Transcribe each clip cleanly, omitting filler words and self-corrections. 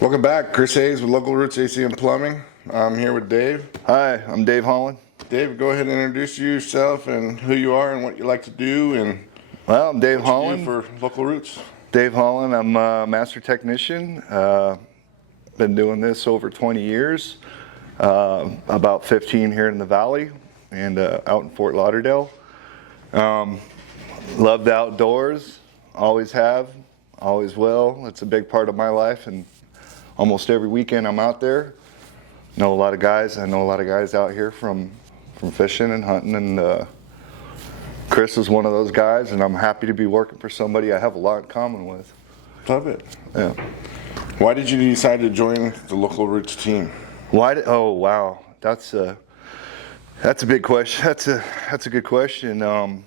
Welcome back. Chris Hayes with Local Roots AC and Plumbing. I'm here with Dave. Hi, I'm Dave Holland. Dave, go ahead and introduce yourself and who you are and what you like to do and Well, I'm Dave what you Holland. do for Local Roots. Dave Holland, I'm a master technician. Been doing this over 20 years, about 15 here in the Valley and out in Fort Lauderdale. Love the outdoors, always have, always will. It's a big part of my life, and almost every weekend I'm out there. Know a lot of guys. I know a lot of guys out here from fishing and hunting, and Chris is one of those guys, and I'm happy to be working for somebody I have a lot in common with. Love it. Yeah. Why did you decide to join the Local Roots team? Oh wow, that's a big question. That's a good question.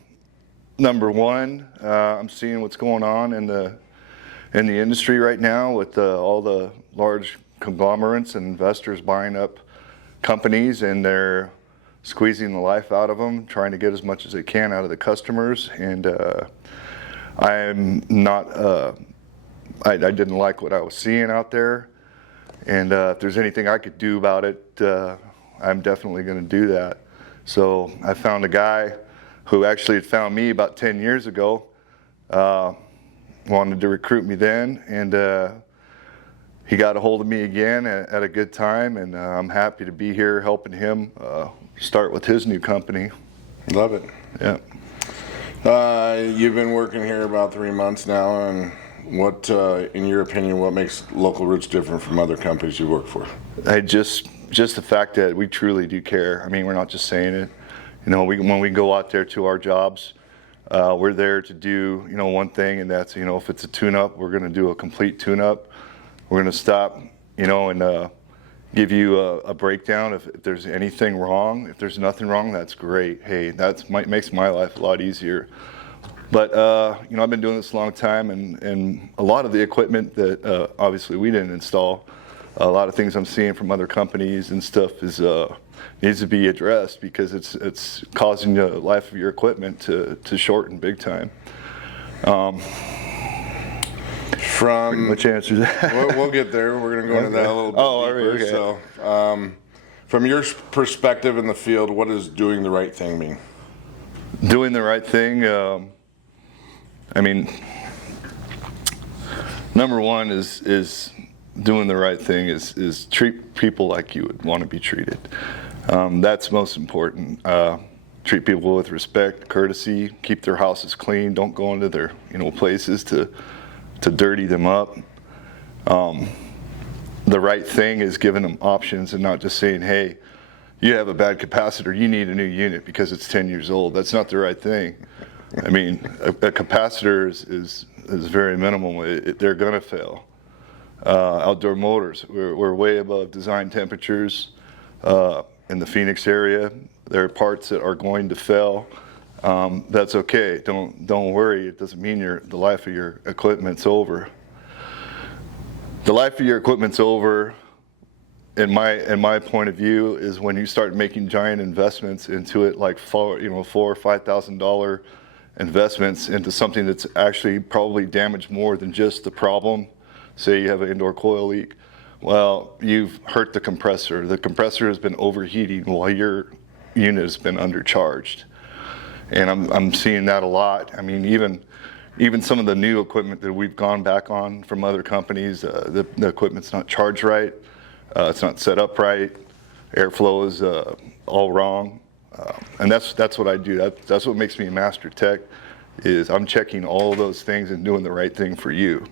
Number one, I'm seeing what's going on in the industry right now with all the large conglomerates and investors buying up companies, and they're squeezing the life out of them, trying to get as much as they can out of the customers. And I am not. I didn't like what I was seeing out there, and if there's anything I could do about it, I'm definitely going to do that. So I found a guy who actually had found me about 10 years ago, wanted to recruit me then, and he got a hold of me again at a good time, and I'm happy to be here helping him start with his new company. Love it. Yeah. You've been working here about 3 months now, and what, in your opinion, what makes Local Roots different from other companies you work for? Just the fact that we truly do care. I mean, we're not just saying it. You know, when we go out there to our jobs, we're there to do, one thing, and that's, if it's a tune-up, we're going to do a complete tune-up. We're going to stop, and give you a breakdown if there's anything wrong. If there's nothing wrong, that's great. Hey, makes my life a lot easier. But, I've been doing this a long time, and a lot of the equipment that obviously we didn't install, a lot of things I'm seeing from other companies and stuff is needs to be addressed, because it's causing the life of your equipment to shorten big time. Pretty much answers that. We'll get there. We're going to go into that a little bit deeper. Okay. So, from your perspective in the field, what does doing the right thing mean? Doing the right thing, I mean, number one is doing the right thing is treat people like you would want to be treated. That's most important. Treat people with respect, courtesy, keep their houses clean. Don't go into their places to dirty them up. The right thing is giving them options and not just saying, hey, you have a bad capacitor, you need a new unit because it's 10 years old. That's not the right thing. I mean, a capacitor is very minimal. They're going to fail. Outdoor motors, we're way above design temperatures in the Phoenix area. There are parts that are going to fail. That's okay. Don't worry. It doesn't mean the life of your equipment's over. The life of your equipment's over, in my point of view, is when you start making giant investments into it, like $4,000 or $5,000 investments into something that's actually probably damaged more than just the problem. Say you have an indoor coil leak. Well, you've hurt the compressor. The compressor has been overheating while your unit has been undercharged. And I'm seeing that a lot. I mean, even some of the new equipment that we've gone back on from other companies, the equipment's not charged right. It's not set up right. Airflow is all wrong. And that's what I do. That's what makes me a master tech, is I'm checking all of those things and doing the right thing for you.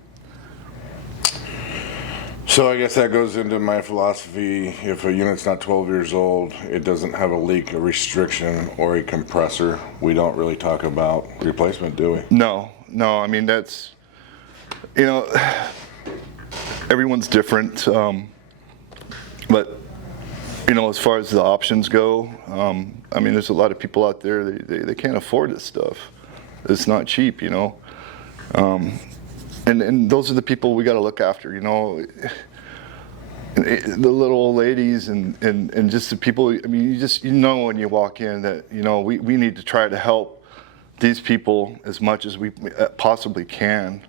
So I guess that goes into my philosophy. If a unit's not 12 years old, it doesn't have a leak, a restriction, or a compressor, we don't really talk about replacement, do we? No. I mean, that's, everyone's different. But, as far as the options go, I mean, there's a lot of people out there, they can't afford this stuff. It's not cheap, And those are the people we got to look after, the little old ladies and just the people. I mean, when you walk in that we need to try to help these people as much as we possibly can.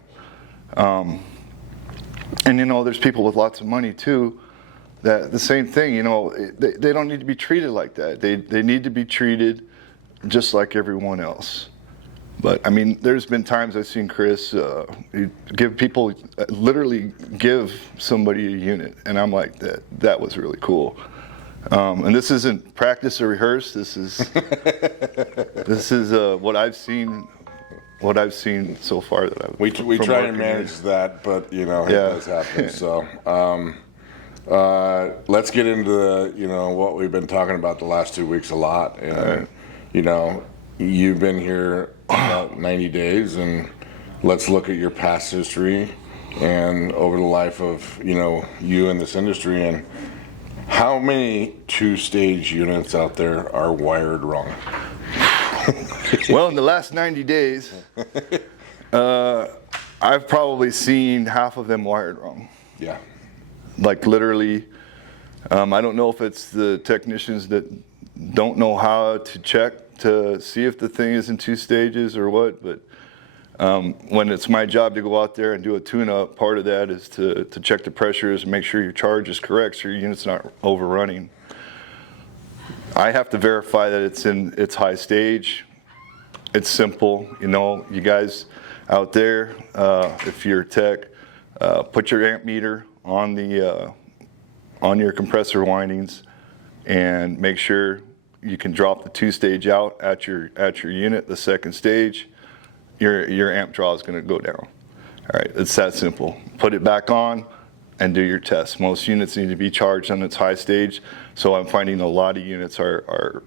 And there's people with lots of money too, that the same thing, they don't need to be treated like that. They need to be treated just like everyone else. But I mean, there's been times I've seen Chris literally give somebody a unit, and I'm like, that was really cool. And this isn't practice or rehearse. This is what I've seen. What I've seen so far we try to manage that, but it does happen. So let's get into what we've been talking about the last 2 weeks a lot, and you've been here about 90 days, and let's look at your past history and over the life of you in this industry, and how many two-stage units out there are wired wrong? Well, in the last 90 days, I've probably seen half of them wired wrong. Yeah. Like literally, I don't know if it's the technicians that don't know how to check to see if the thing is in 2 stages or what, but when it's my job to go out there and do a tune-up, part of that is to check the pressures and make sure your charge is correct so your unit's not overrunning. I have to verify that it's in its high stage. It's simple, you guys out there, if you're a tech, put your amp meter on your compressor windings and make sure you can drop the 2-stage out at your unit. The second stage, your amp draw is going to go down. All right, it's that simple. Put it back on and do your test. Most units need to be charged on its high stage, so I'm finding a lot of units are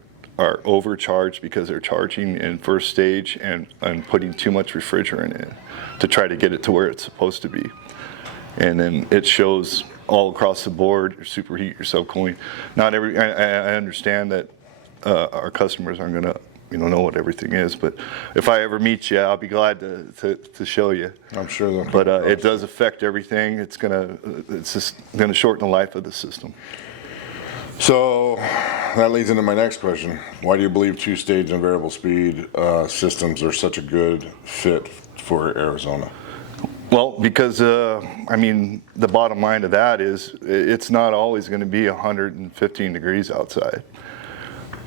overcharged because they're charging in first stage and putting too much refrigerant in to try to get it to where it's supposed to be. And then it shows all across the board, your superheat, your subcooling. I understand that our customers aren't going to know what everything is, but if I ever meet you, I'll be glad to show you. I'm sure they'll. But it does affect everything. It's just gonna shorten the life of the system. So that leads into my next question. Why do you believe 2-stage and variable speed systems are such a good fit for Arizona? Well, because the bottom line to that is it's not always going to be 115 degrees outside.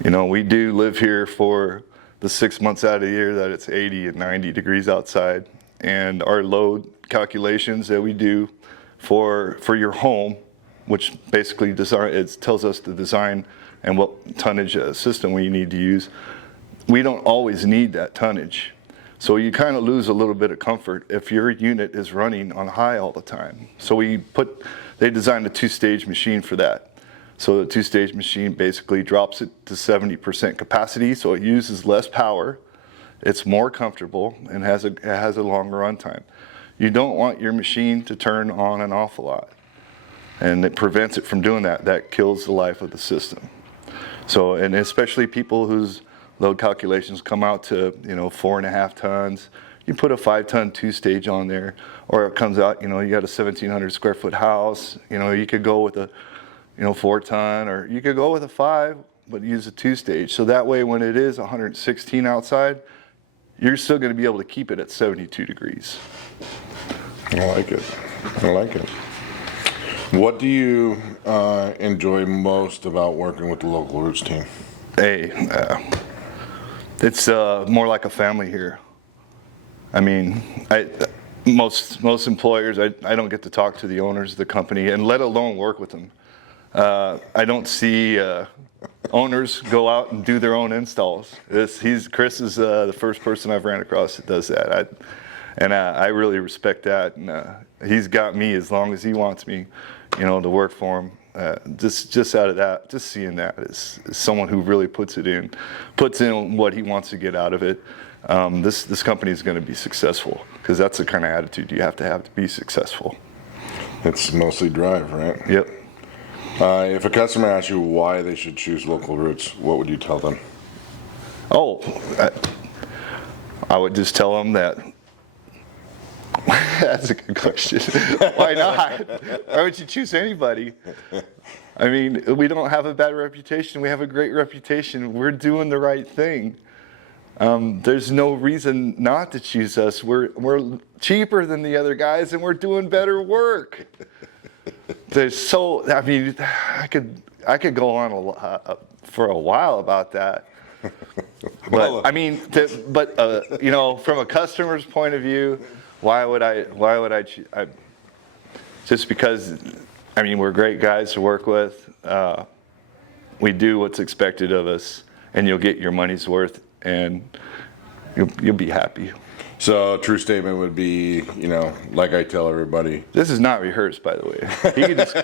We do live here for the 6 months out of the year that it's 80 and 90 degrees outside, and our load calculations that we do for your home, which basically it tells us the design and what tonnage system we need to use. We don't always need that tonnage. So you kind of lose a little bit of comfort if your unit is running on high all the time. So they designed a 2-stage machine for that. So the 2-stage machine basically drops it to 70% capacity, so it uses less power. It's more comfortable and has a longer runtime. You don't want your machine to turn on an awful lot, and it prevents it from doing that. That kills the life of the system. So, and especially people whose load calculations come out to 4.5 tons. You put a 5-ton 2-stage on there, or it comes out, you got a 1,700 square foot house. You could go with a 4-ton, or you could go with a 5, but use a 2-stage. So that way, when it is 116 outside, you're still going to be able to keep it at 72 degrees. I like it. What do you enjoy most about working with the Local Roots team? It's more like a family here. Most employers, I don't get to talk to the owners of the company, and let alone work with them. I don't see owners go out and do their own installs. Chris is the first person I've ran across that does that. I really respect that. And he's got me as long as he wants me, to work for him. Just out of that, just seeing that is someone who really puts in what he wants to get out of it. This company is going to be successful because that's the kind of attitude you have to be successful. It's mostly drive, right? Yep. If a customer asks you why they should choose Local Roots, what would you tell them? I would just tell them that. That's a good question. Why not? Why would you choose anybody? We don't have a bad reputation. We have a great reputation. We're doing the right thing. There's no reason not to choose us. We're cheaper than the other guys, and we're doing better work. I mean, I could go on for a while about that. But I mean, you know, from a customer's point of view, why would I just because, I mean, we're great guys to work with. We do what's expected of us, and you'll get your money's worth, and you'll be happy. So a true statement would be, you know, like I tell everybody. This is not rehearsed, by the way. This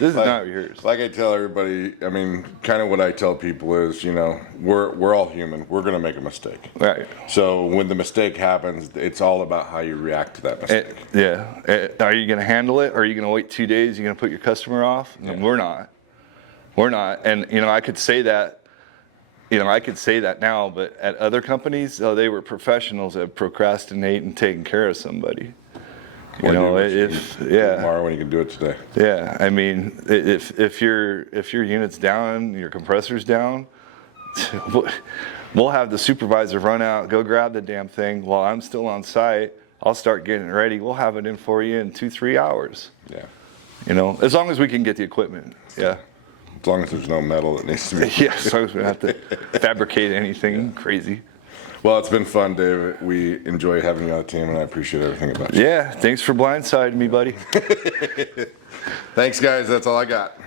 is not rehearsed. Like I tell everybody, I mean, kind of what I tell people is, you know, we're all human. We're going to make a mistake. Right. So when the mistake happens, it's all about how you react to that mistake. Are you going to handle it? Or are you going to wait 2 days? You're going to put your customer off? Yeah. And we're not. And, you know, I could say that. You know, I could say that now, but at other companies, they were professionals at procrastinate and taking care of somebody. You know, tomorrow when you can do it today. Yeah, I mean, if your unit's down, your compressor's down, we'll have the supervisor run out, go grab the damn thing while I'm still on site. I'll start getting it ready. We'll have it in for you in 2-3 hours. Yeah. You know, as long as we can get the equipment. Yeah. As long as there's no metal that needs to be. Yeah, as long as we don't have to fabricate anything crazy. Well, it's been fun, Dave. We enjoy having you on the team, and I appreciate everything about you. Yeah, thanks for blindsiding me, buddy. Thanks, guys. That's all I got.